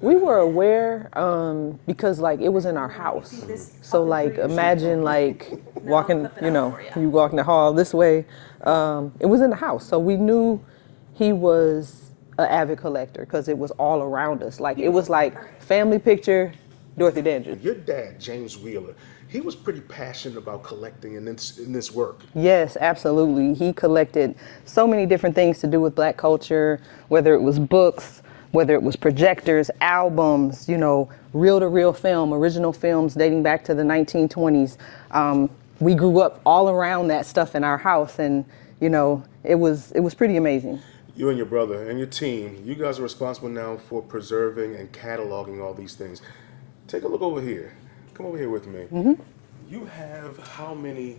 We were aware because like it was in our house. So like imagine like walking, you walk in the hall this way. It was in the house. So we knew he was an avid collector because it was all around us. Like it was like family picture, Dorothy Dandridge. Your dad, James Wheeler, he was pretty passionate about collecting in this work. Yes, absolutely. He collected so many different things to do with Black culture, whether it was books, whether it was projectors, albums, reel-to-reel film, original films dating back to the 1920s. We grew up all around that stuff in our house, and it was pretty amazing. You and your brother and your team, you guys are responsible now for preserving and cataloging all these things. Take a look over here. Come over here with me. Mm-hmm. You have how many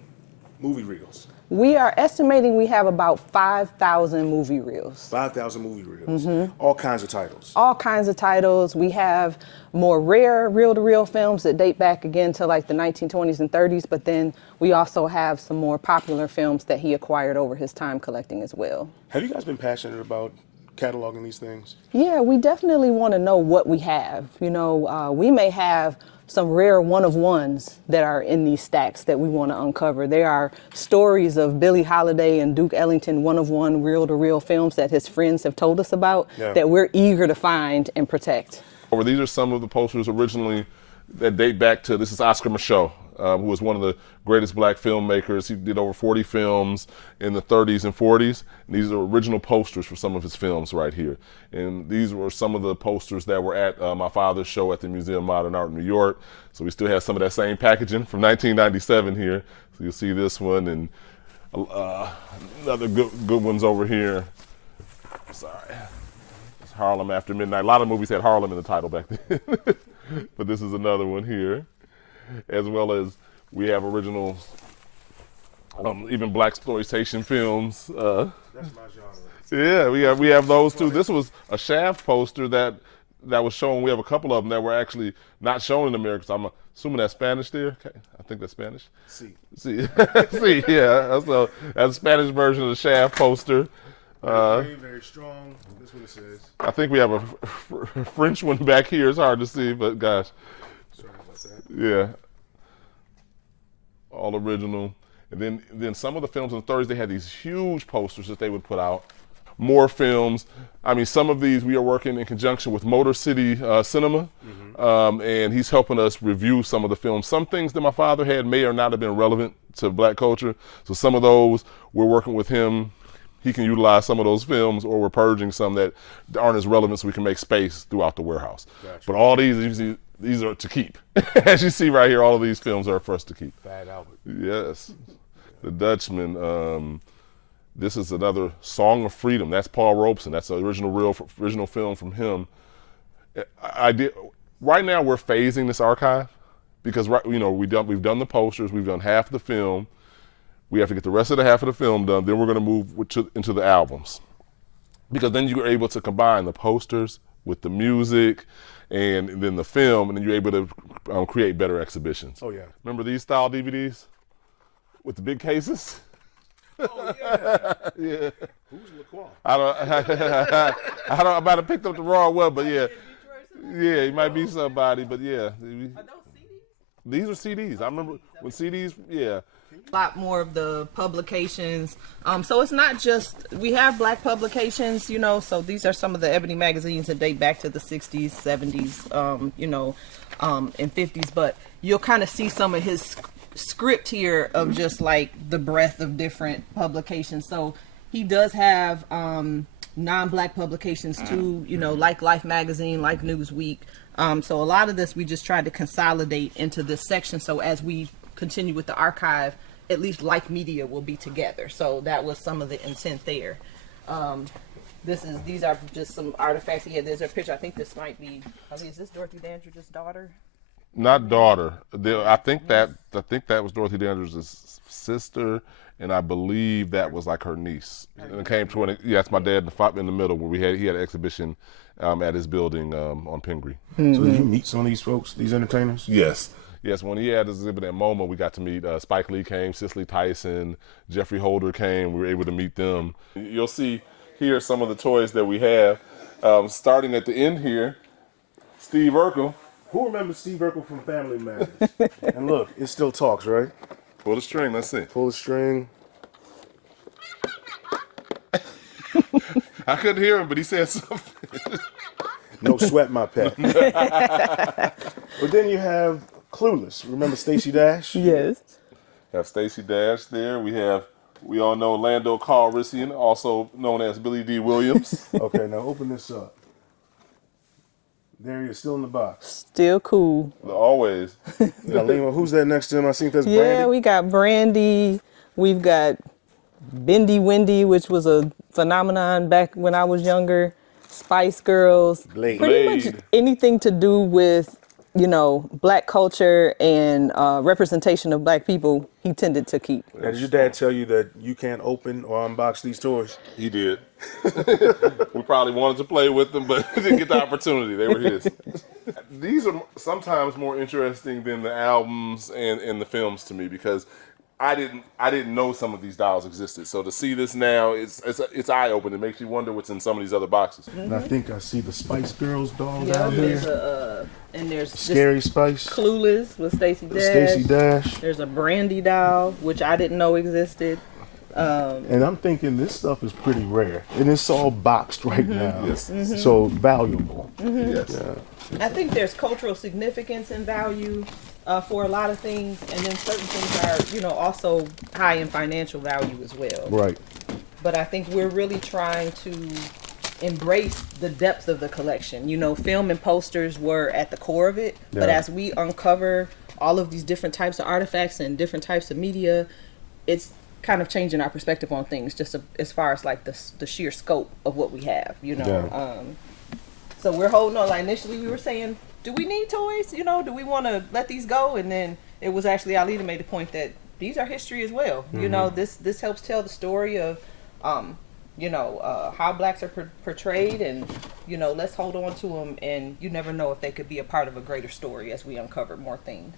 movie reels? We are estimating we have about 5,000 movie reels. 5,000 movie reels. Mm-hmm. All kinds of titles. All kinds of titles. We have more rare reel-to-reel films that date back again to like the 1920s and 30s, but then we also have some more popular films that he acquired over his time collecting as well. Have you guys been passionate about cataloging these things? Yeah, we definitely want to know what we have. We may have some rare one-of-ones that are in these stacks that we want to uncover. There are stories of Billie Holiday and Duke Ellington one-of-one reel-to-reel films that his friends have told us about that we're eager to find and protect. These are some of the posters originally that date back to, this is Oscar Micheaux, who was one of the greatest Black filmmakers. He did over 40 films in the 30s and 40s. And these are original posters for some of his films right here. And these were some of the posters that were at my father's show at the Museum of Modern Art in New York. So we still have some of that same packaging from 1997 here. So you'll see this one and other good ones over here. Sorry. It's Harlem After Midnight. A lot of movies had Harlem in the title back then. But this is another one here. As well as we have original, even Black exploitation films. That's my genre. Yeah, we have those too. This was a Shaft poster that was shown. We have a couple of them that were actually not shown in America. So I'm assuming that's Spanish there. Okay. I think that's Spanish. See, yeah. So that's a Spanish version of the Shaft poster. Very, very strong. That's what it says. I think we have a French one back here. It's hard to see, but gosh. Sorry about that. Yeah. All original. And then some of the films in the 30s, they had these huge posters that they would put out. More films. I mean, some of these we are working in conjunction with Motor City Cinema, and he's helping us review some of the films. Some things that my father had may or not have been relevant to Black culture. So some of those, we're working with him. He can utilize some of those films, or we're purging some that aren't as relevant so we can make space throughout the warehouse. Gotcha. But all these are to keep. As you see right here, all of these films are for us to keep. Bad Albert. Yes. The Dutchman. This is another Song of Freedom. That's Paul Robeson. That's the original film from him. Right now we're phasing this archive because we've done the posters, we've done half the film. We have to get the rest of the half of the film done. Then we're going to move into the albums, because then you're able to combine the posters with the music and then the film, and then you're able to create better exhibitions. Oh, yeah. Remember these style DVDs with the big cases? Oh, yeah. Yeah. Who's LaCroix? I might have picked up the wrong one, but yeah. Yeah, he might be somebody, but yeah. Are those CDs? These are CDs. I remember when CDs, yeah. A lot more of the publications. So it's not just, we have Black publications, so these are some of the ebony magazines that date back to the 60s, 70s, and 50s, but you'll kind of see some of his script here of just like the breadth of different publications. So he does have non-Black publications too, like Life magazine, like Newsweek. So a lot of this we just tried to consolidate into this section, so as we continue with the archive, at least like media will be together. So that was some of the intent there. These are just some artifacts. Yeah, there's a picture. I think this might be. Is this Dorothy Dandridge's daughter? Not daughter. I think that was Dorothy Dandridge's sister, and I believe that was like her niece. And it came to that's my dad in the middle where he had an exhibition at his building on Pingree. Mm-hmm. So did you meet some of these folks, these entertainers? Yes, when he had his exhibit at MoMA, we got to meet Spike Lee came, Cicely Tyson, Jeffrey Holder came. We were able to meet them. You'll see here some of the toys that we have. Starting at the end here, Steve Urkel. Who remembers Steve Urkel from Family Matters? And look, it still talks, right? Pull the string. Let's see. Pull the string. I couldn't hear him, but he said something. No sweat, my pet. But then you have Clueless. Remember Stacey Dash? Yes. Have Stacey Dash there. We all know Lando Calrissian, also known as Billy D. Williams. Okay, now open this up. There he is, still in the box. Still cool. Always. Now, Lima, who's that next to him? I think that's Yeah, Brandy. we got Brandy. We've got Bendy Wendy, which was a phenomenon back when I was younger. Spice Girls. Blade. Pretty much Blade. anything to do with, you know, black culture and representation of black people, he tended to keep. Now, did your dad tell you that you can't open or unbox these toys? He did. We probably wanted to play with them, but didn't get the opportunity. They were his. These are sometimes more interesting than the albums and the films to me because I didn't know some of these dolls existed. So to see this now, it's eye opening. It makes you wonder what's in some of these other boxes. And I think I see the Spice Girls doll Yeah, down there's here. there's Scary just Spice. Clueless with Stacey Dash. Stacey Dash. There's a Brandy doll, which I didn't know existed. And I'm thinking this stuff is pretty rare. And it's all boxed right now. Yes. So valuable. Yes. Yeah. I think there's cultural significance and value for a lot of things, and then certain things are, you know, also high in financial value as well. Right. But I think we're really trying to embrace the depth of the collection. You know, film and posters were at the core of it, but Yeah. as we uncover all of these different types of artifacts and different types of media, it's kind of changing our perspective on things, just as far as like the sheer scope of what we have, you know. Yeah. So we're holding on. Like initially we were saying, do we need toys? You know, do we want to let these go? And then it was actually Ali that made the point that these are history as well. You know, this helps tell the story of, you know, how blacks are portrayed, and you know, let's hold on to them. And you never know if they could be a part of a greater story as we uncover more things.